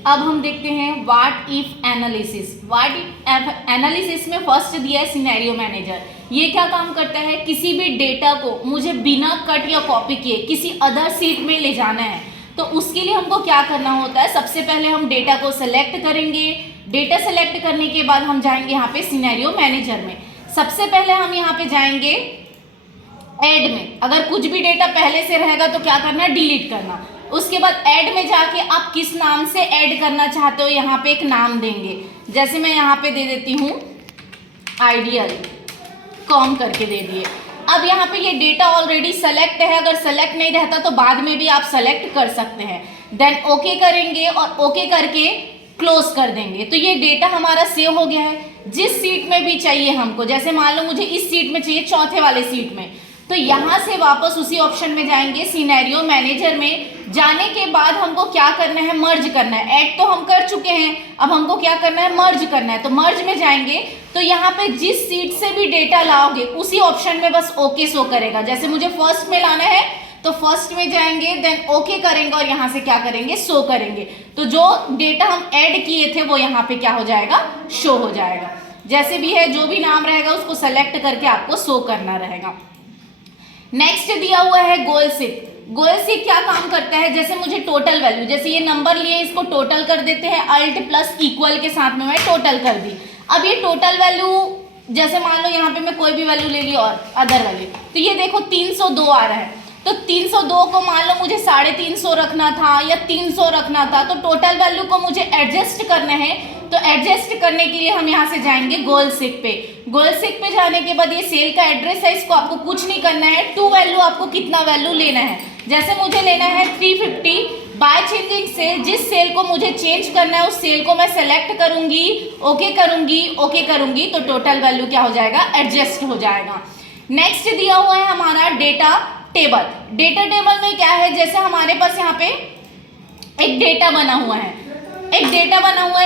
अब हम देखते हैं what if analysis. What if analysis में फर्स्ट दिया है सिनेरियो मैनेजर। ये क्या काम करता है, किसी भी डेटा को मुझे बिना कट या कॉपी किए किसी अदर सीट में ले जाना है, तो उसके लिए हमको क्या करना होता है, सबसे पहले हम डेटा को सेलेक्ट करेंगे। डेटा सेलेक्ट करने के बाद हम जाएंगे यहाँ पे सिनेरियो मैनेजर में। सबसे पहले हम यहाँ पे जाएंगे ऐड में। अगर कुछ भी डेटा पहले से रहेगा तो क्या करना है, डिलीट करना। उसके बाद ऐड में जाके आप किस नाम से ऐड करना चाहते हो, यहाँ पे एक नाम देंगे। जैसे मैं यहाँ पे दे देती हूँ आइडियल कॉम करके दे दिए। अब यहाँ पे ये डेटा ऑलरेडी सेलेक्ट है, अगर सेलेक्ट नहीं रहता तो बाद में भी आप सेलेक्ट कर सकते हैं। देन ओके करेंगे और ओके करके क्लोज कर देंगे। तो ये डेटा हमारा सेव हो गया है। जिस सीट में भी चाहिए हमको, जैसे मान लो मुझे इस सीट में चाहिए, चौथे वाले सीट में, तो यहाँ से वापस उसी ऑप्शन में जाएंगे सिनेरियो मैनेजर में। जाने के बाद हमको क्या करना है, मर्ज करना है। ऐड तो हम कर चुके हैं, अब हमको क्या करना है, मर्ज करना है। तो मर्ज में जाएंगे तो यहाँ पे जिस सीट से भी डेटा लाओगे उसी ऑप्शन में बस ओके शो करेगा। जैसे मुझे फर्स्ट में लाना है तो फर्स्ट में जाएंगे, देन ओके करेंगे और यहाँ से क्या करेंगे, शो करेंगे। तो जो डेटा हम ऐड किए थे वो यहाँ पे क्या हो जाएगा, शो हो जाएगा। जैसे भी है, जो भी नाम रहेगा उसको सेलेक्ट करके आपको शो करना रहेगा। नेक्स्ट दिया हुआ है गोल सीक। गोल सीक क्या काम करता है, जैसे मुझे टोटल वैल्यू, जैसे ये नंबर लिए इसको टोटल कर देते हैं, अल्ट प्लस इक्वल के साथ में मैं टोटल कर दी। अब ये टोटल वैल्यू, जैसे मान लो यहाँ पे मैं कोई भी वैल्यू ले ली और अदर वैल्यू, तो ये देखो 302 आ रहा है। तो 302 को मान लो मुझे 350 रखना था या 300 रखना था, तो टोटल वैल्यू को मुझे एडजस्ट करना है। तो एडजस्ट करने के लिए हम यहाँ से जाएंगे गोल सीक पे। गोल सीक पे जाने के बाद ये सेल का एड्रेस है, इसको आपको कुछ नहीं करना है। टू वैल्यू आपको कितना वैल्यू लेना है, जैसे मुझे लेना है 350। बाय चेंजिंग सेल, जिस सेल को मुझे चेंज करना है उस सेल को मैं सेलेक्ट करूंगी, ओके करूंगी, ओके करूंगी, तो टोटल वैल्यू क्या हो जाएगा, एडजस्ट हो जाएगा। नेक्स्ट दिया हुआ है हमारा डेटा टेबल। डेटा टेबल में क्या है, जैसे हमारे पास यहाँ पे एक डेटा बना हुआ है,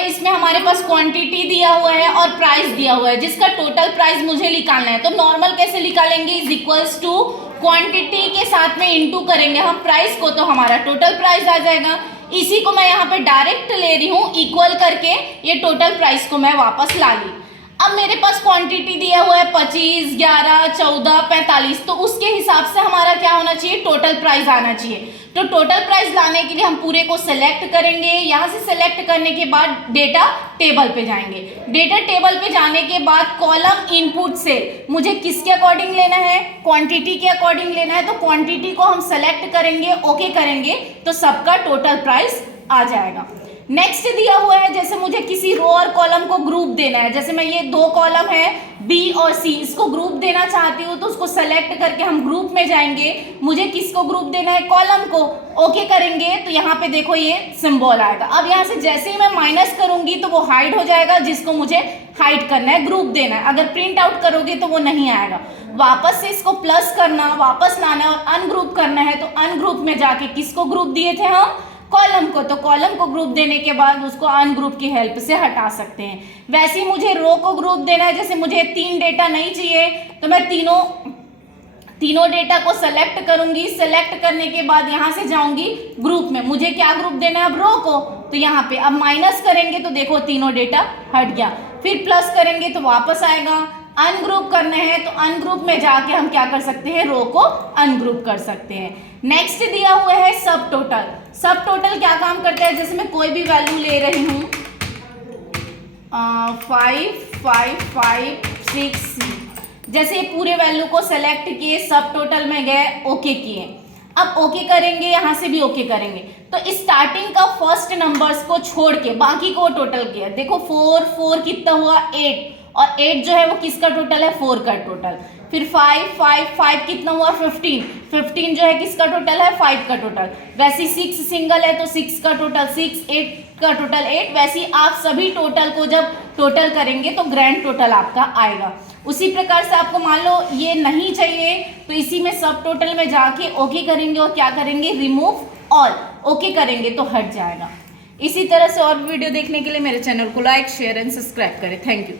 इसमें हमारे पास क्वांटिटी दिया हुआ है और प्राइस दिया हुआ है, जिसका टोटल प्राइस मुझे निकालना है। तो नॉर्मल कैसे निकालेंगे, इज इक्वल्स टू क्वांटिटी के साथ में इनटू करेंगे हम प्राइस को, तो हमारा टोटल प्राइस आ जाएगा। इसी को मैं यहाँ पे डायरेक्ट ले रही हूँ, इक्वल करके ये टोटल प्राइस को मैं वापस ला ली। अब मेरे पास क्वांटिटी दिया हुआ है 25, 11, 14, 45, तो उसके हिसाब से हमारा क्या होना चाहिए, टोटल प्राइस आना चाहिए। तो टोटल प्राइस लाने के लिए हम पूरे को सेलेक्ट करेंगे। यहाँ से सेलेक्ट करने के बाद डेटा टेबल पे जाएंगे। डेटा टेबल पे जाने के बाद कॉलम इनपुट से मुझे किसके अकॉर्डिंग लेना है, क्वांटिटी के अकॉर्डिंग लेना है। तो क्वांटिटी को हम सेलेक्ट करेंगे, ओके करेंगे, तो सबका टोटल प्राइस आ जाएगा। नेक्स्ट दिया हुआ है, जैसे मुझे किसी रो और कॉलम को ग्रुप देना है, जैसे मैं ये दो कॉलम है बी और सी, इसको ग्रुप देना चाहती हूँ, तो उसको सेलेक्ट करके हम ग्रुप में जाएंगे। मुझे किसको ग्रुप देना है, कॉलम को, ओके करेंगे, तो यहाँ पे देखो ये सिंबल आएगा। अब यहाँ से जैसे ही मैं माइनस करूंगी तो वो हाइड हो जाएगा, जिसको मुझे हाइड करना है, ग्रुप देना है। अगर प्रिंट आउट करोगे तो वो नहीं आएगा। वापस से इसको प्लस करना, वापस लाना है और अनग्रुप करना है। तो अनग्रुप में जाके किसको ग्रुप दिए थे हम, कॉलम को, तो कॉलम को ग्रुप देने के बाद उसको अनग्रुप की हेल्प से हटा सकते हैं। वैसे ही मुझे रो को ग्रुप देना है, जैसे मुझे 3 डेटा नहीं चाहिए तो मैं तीनों डेटा को सेलेक्ट करूंगी। सेलेक्ट करने के बाद यहाँ से जाऊंगी ग्रुप में, मुझे क्या ग्रुप देना है, अब रो को, तो यहाँ पे अब माइनस करेंगे तो देखो तीनों डेटा हट गया। फिर प्लस करेंगे तो वापस आएगा। अनग्रुप करना है तो अनग्रुप में जाके हम क्या कर सकते हैं, रो को अनग्रुप कर सकते हैं। नेक्स्ट दिया हुआ है सब टोटल। सब टोटल क्या काम करता है, जैसे मैं कोई भी वैल्यू ले रही हूँ 5, 5, 5, 6, जैसे पूरे वैल्यू को सेलेक्ट किए, सब टोटल में गए, ओके किए। अब ओके करेंगे, यहाँ से भी ओके करेंगे, तो स्टार्टिंग का फर्स्ट नंबर्स को छोड़ के बाकी को टोटल किया। देखो 4, 4 कितना हुआ, 8, और 8 जो है वो किसका टोटल है, 4 का टोटल। फिर 5, 5, 5 कितना हुआ, 15, 15 जो है किसका टोटल है, 5 का टोटल। वैसे 6 सिंगल है तो 6 का टोटल 6, 8 का टोटल 8। वैसे ही आप सभी टोटल को जब टोटल करेंगे तो ग्रैंड टोटल आपका आएगा। उसी प्रकार से आपको मान लो ये नहीं चाहिए तो इसी में सब टोटल में जाके ओके करेंगे और क्या करेंगे, रिमूव ऑल, ओके करेंगे तो हट जाएगा। इसी तरह से और वीडियो देखने के लिए मेरे चैनल को लाइक, शेयर एंड सब्सक्राइब करें। Thank you.